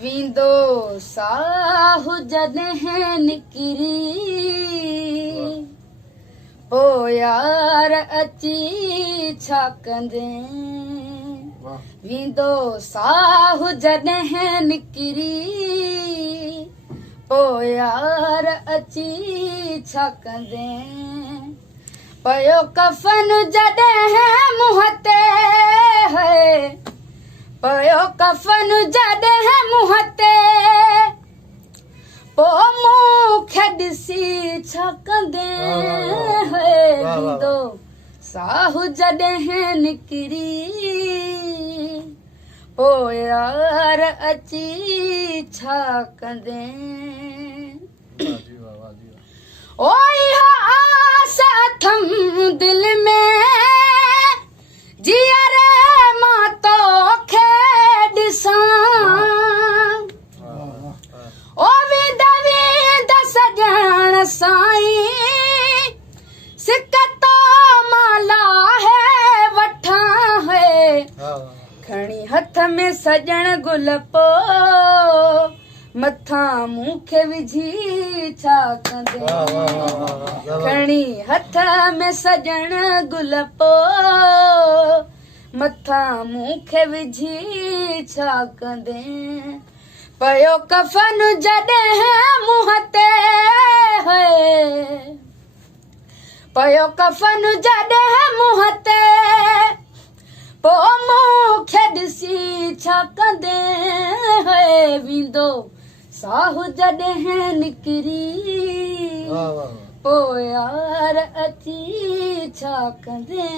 वींदो साहु जॾहिं निकिरी ओ यार अची छा कंदे वींदो साहु जॾहिं निकिरी ओ यार अची छा कंदे पयो कफन जॾहिं मुंहं ते है पयो कफन जॾहिं मुंहं ते पो मूंखे ॾिसी छा कंदे वींदो साहु जॾहिं निकिरी ओ यार अची छा कंदे ओ इहा आस अथम दिल में जियर मां तोखे ॾिसां ओ वेंद वेंद सजण साईं सिक तो माला है वठां है खणी हथ में सजण गुल पो मथा मूंखे विझी छा कंदे खणी हथ में सजण गुल पो मथा मूंखे विझी छा कंदे पयो कफन जॾहिं मुंहं ते है पयो कफन जॾहिं मुंहं ते पो मूंखे ॾिसी छा कंदे है वींदो साहु जॾहिं निकिरी ओ यार अची छा कंदे।